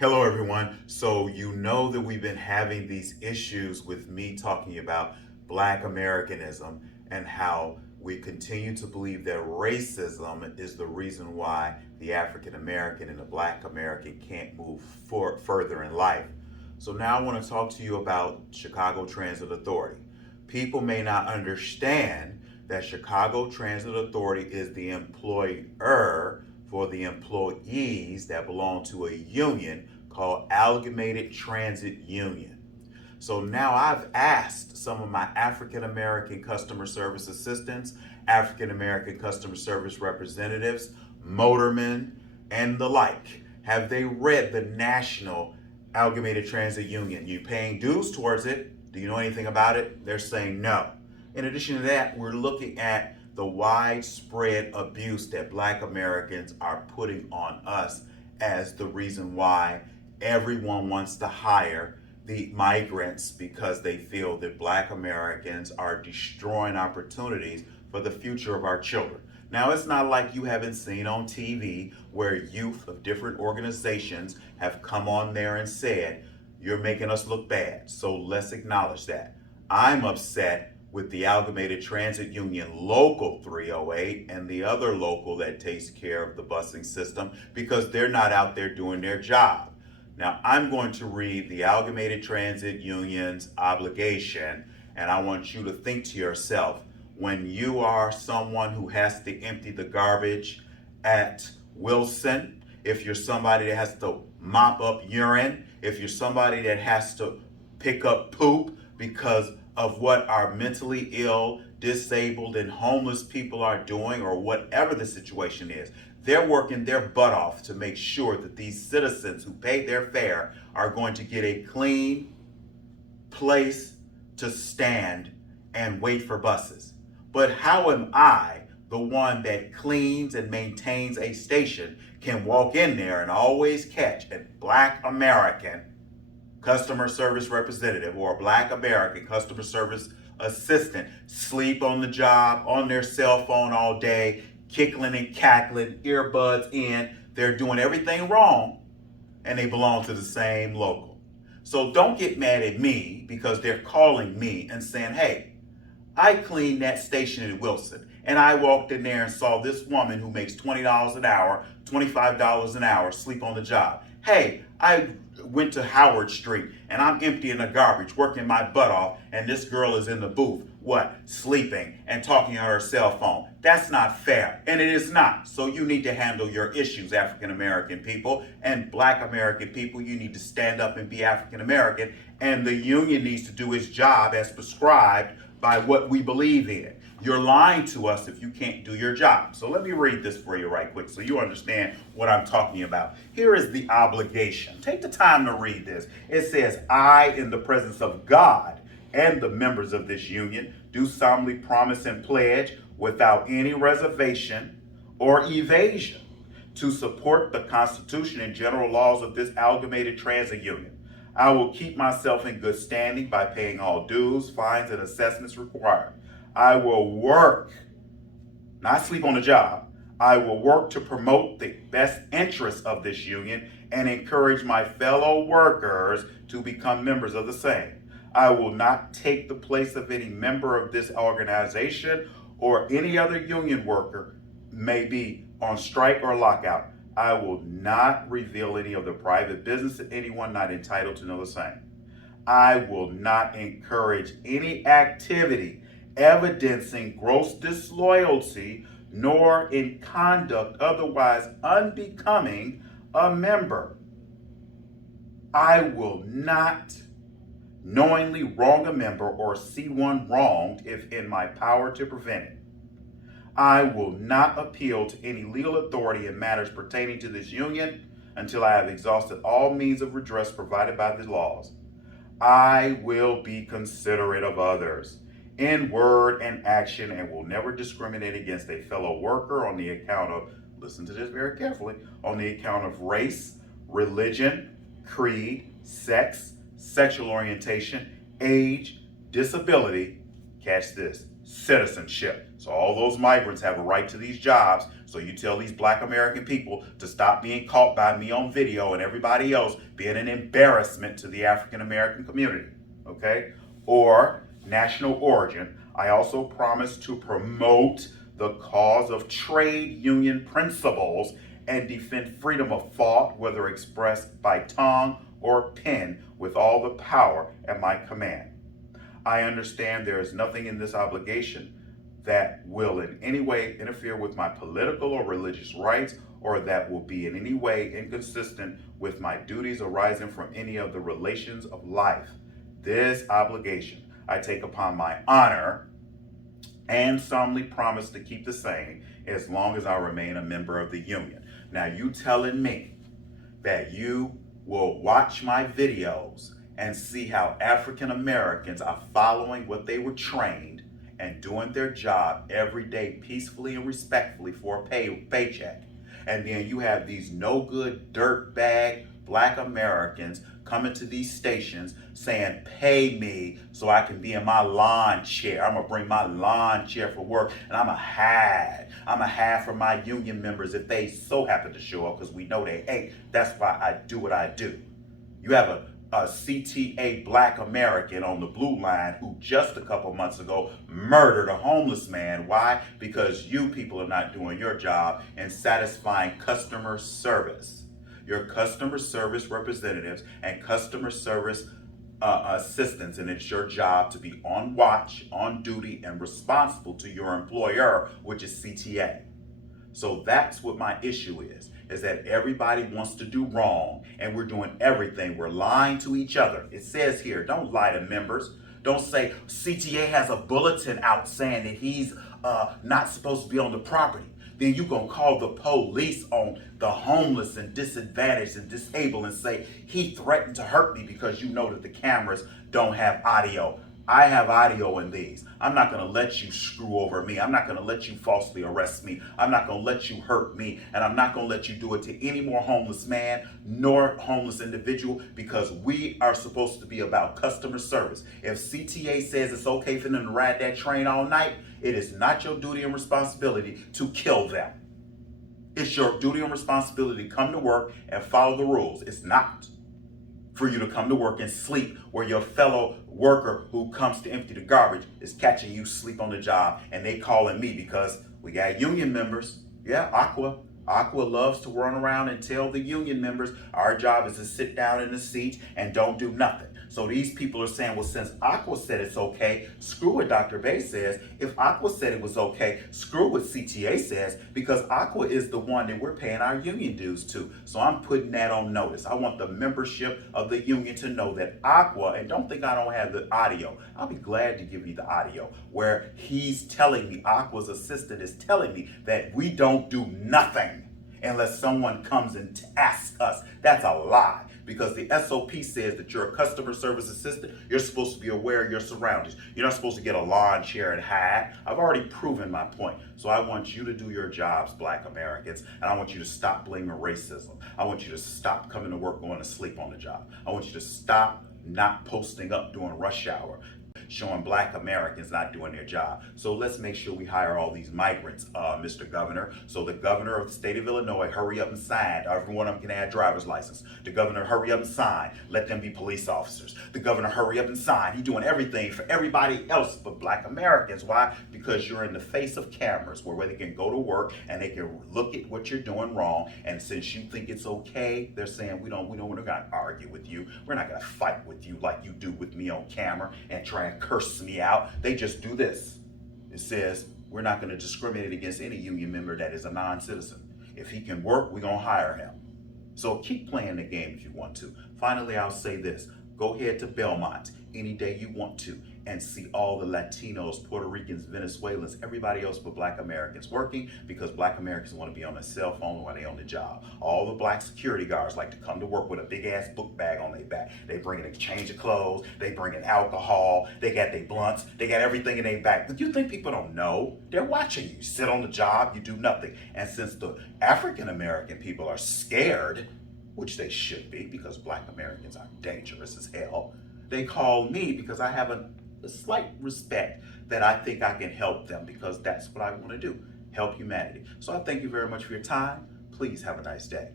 Hello, everyone. So, you know that we've been having these issues with me talking about Black Americanism and how we continue to believe that racism is the reason why the African American and the Black American can't move further in life. So, now I want to talk to you about Chicago Transit Authority. People may not understand that Chicago Transit Authority is the employer for the employees that belong to a union called Amalgamated Transit Union. So now I've asked some of my African American customer service assistants, African American customer service representatives, motormen, and the like, have they read the National Amalgamated Transit Union? You paying dues towards it? Do you know anything about it? They're saying no. In addition to that, we're looking at the widespread abuse that Black Americans are putting on us as the reason why everyone wants to hire the migrants because they feel that Black Americans are destroying opportunities for the future of our children. Now, it's not like you haven't seen on TV where youth of different organizations have come on there and said, you're making us look bad. So let's acknowledge that. I'm upset with the Amalgamated Transit Union Local 308 and the other local that takes care of the busing system because they're not out there doing their job. Now, I'm going to read the Amalgamated Transit Union's obligation, and I want you to think to yourself, when you are someone who has to empty the garbage at Wilson, if you're somebody that has to mop up urine, if you're somebody that has to pick up poop because of what our mentally ill, disabled, and homeless people are doing, or whatever the situation is, they're working their butt off to make sure that these citizens who pay their fare are going to get a clean place to stand and wait for buses. But how am I, the one that cleans and maintains a station, can walk in there and always catch a Black American customer service representative or a Black American customer service assistant sleep on the job, on their cell phone all day, kickling and cackling, earbuds in? They're doing everything wrong, and they belong to the same local. So don't get mad at me because they're calling me and saying, hey, I cleaned that station in Wilson, and I walked in there and saw this woman who makes $20 an hour, $25 an hour sleep on the job. Hey, I went to Howard Street and I'm emptying the garbage, working my butt off, and this girl is in the booth, what? Sleeping and talking on her cell phone. That's not fair, and it is not. So you need to handle your issues, African American people, and Black American people. You need to stand up and be African American, and the union needs to do its job as prescribed by what we believe in. You're lying to us if you can't do your job. So let me read this for you right quick so you understand what I'm talking about. Here is the obligation. Take the time to read this. It says, I, in the presence of God and the members of this union, do solemnly promise and pledge without any reservation or evasion to support the Constitution and general laws of this Amalgamated Transit Union. I will keep myself in good standing by paying all dues, fines, and assessments required. I will work, not sleep on the job. I will work to promote the best interests of this union and encourage my fellow workers to become members of the same. I will not take the place of any member of this organization or any other union worker may be on strike or lockout. I will not reveal any of the private business of anyone not entitled to know the same. I will not encourage any activity evidencing gross disloyalty, nor in conduct otherwise unbecoming a member. I will not knowingly wrong a member or see one wronged if in my power to prevent it. I will not appeal to any legal authority in matters pertaining to this union until I have exhausted all means of redress provided by the laws. I will be considerate of others in word and action and will never discriminate against a fellow worker on the account of, listen to this very carefully, on the account of race, religion, creed, sex, sexual orientation, age, disability, catch this, citizenship. So all those migrants have a right to these jobs. So you tell these black American people to stop being caught by me on video and everybody else being an embarrassment to the African American community, okay? Or national origin. I also promise to promote the cause of trade union principles and defend freedom of thought, whether expressed by tongue or pen, with all the power at my command. I understand there is nothing in this obligation that will in any way interfere with my political or religious rights, or that will be in any way inconsistent with my duties arising from any of the relations of life. This obligation I take upon my honor and solemnly promise to keep the same as long as I remain a member of the union. Now, you telling me that you will watch my videos and see how African Americans are following what they were trained and doing their job every day peacefully and respectfully for a paycheck. And then you have these no good dirtbag black Americans coming to these stations saying, pay me so I can be in my lawn chair. I'm gonna bring my lawn chair for work and I'm a hide. I'm a hide for my union members if they so happen to show up, because we know they ain't. That's why I do what I do. You have a CTA black American on the blue line who just a couple months ago murdered a homeless man. Why? Because you people are not doing your job in satisfying customer service. Your customer service representatives and customer service assistants, and it's your job to be on watch, on duty, and responsible to your employer, which is CTA. So that's what my issue is that everybody wants to do wrong and we're doing everything. We're lying to each other. It says here, don't lie to members. Don't say CTA has a bulletin out saying that he's not supposed to be on the property. Then you gonna call the police on the homeless and disadvantaged and disabled and say he threatened to hurt me because you know that the cameras don't have audio. I have audio in these. I'm not going to let you screw over me. I'm not going to let you falsely arrest me. I'm not going to let you hurt me. And I'm not going to let you do it to any more homeless man nor homeless individual, because we are supposed to be about customer service. If CTA says it's okay for them to ride that train all night, it is not your duty and responsibility to kill them. It's your duty and responsibility to come to work and follow the rules. It's not for you to come to work and sleep where your fellow worker who comes to empty the garbage is catching you sleep on the job, and they calling me because we got union members. Yeah, Aqua loves to run around and tell the union members our job is to sit down in the seat and don't do nothing. So these people are saying, well, since Aqua said it's okay, screw what Dr. Bey says. If Aqua said it was okay, screw what CTA says, because Aqua is the one that we're paying our union dues to. So I'm putting that on notice. I want the membership of the union to know that Aqua, and don't think I don't have the audio. I'll be glad to give you the audio where he's telling me, Aqua's assistant is telling me that we don't do nothing unless someone comes and asks us. That's a lie. Because the SOP says that you're a customer service assistant, you're supposed to be aware of your surroundings. You're not supposed to get a lawn chair and hide. I've already proven my point. So I want you to do your jobs, black Americans, and I want you to stop blaming racism. I want you to stop coming to work going to sleep on the job. I want you to stop not posting up during rush hour, showing black Americans not doing their job. So let's make sure we hire all these migrants, Mr. Governor. So the governor of the state of Illinois, hurry up and sign. Every one of them can add driver's license. The governor, hurry up and sign. Let them be police officers. The governor, hurry up and sign. He's doing everything for everybody else but black Americans. Why? Because you're in the face of cameras where they can go to work and they can look at what you're doing wrong. And since you think it's okay, they're saying we're not going to argue with you. We're not going to fight with you like you do with me on camera and try and curse me out. They just do this. It says we're not going to discriminate against any union member that is a non-citizen. If he can work, we're going to hire him. So keep playing the game if you want to. Finally, I'll say this. Go ahead to Belmont any day you want to and see all the Latinos, Puerto Ricans, Venezuelans, everybody else but black Americans working, because black Americans want to be on their cell phone while they're on the job. All the black security guards like to come to work with a big ass book bag on their back. They bring in a change of clothes, they bring in alcohol, they got their blunts, they got everything in their back. But you think people don't know? They're watching you. Sit on the job, you do nothing. And since the African American people are scared, which they should be because black Americans are dangerous as hell, they call me because I have a slight respect that I think I can help them, because that's what I want to do. help humanity. So I thank you very much for your time. Please have a nice day.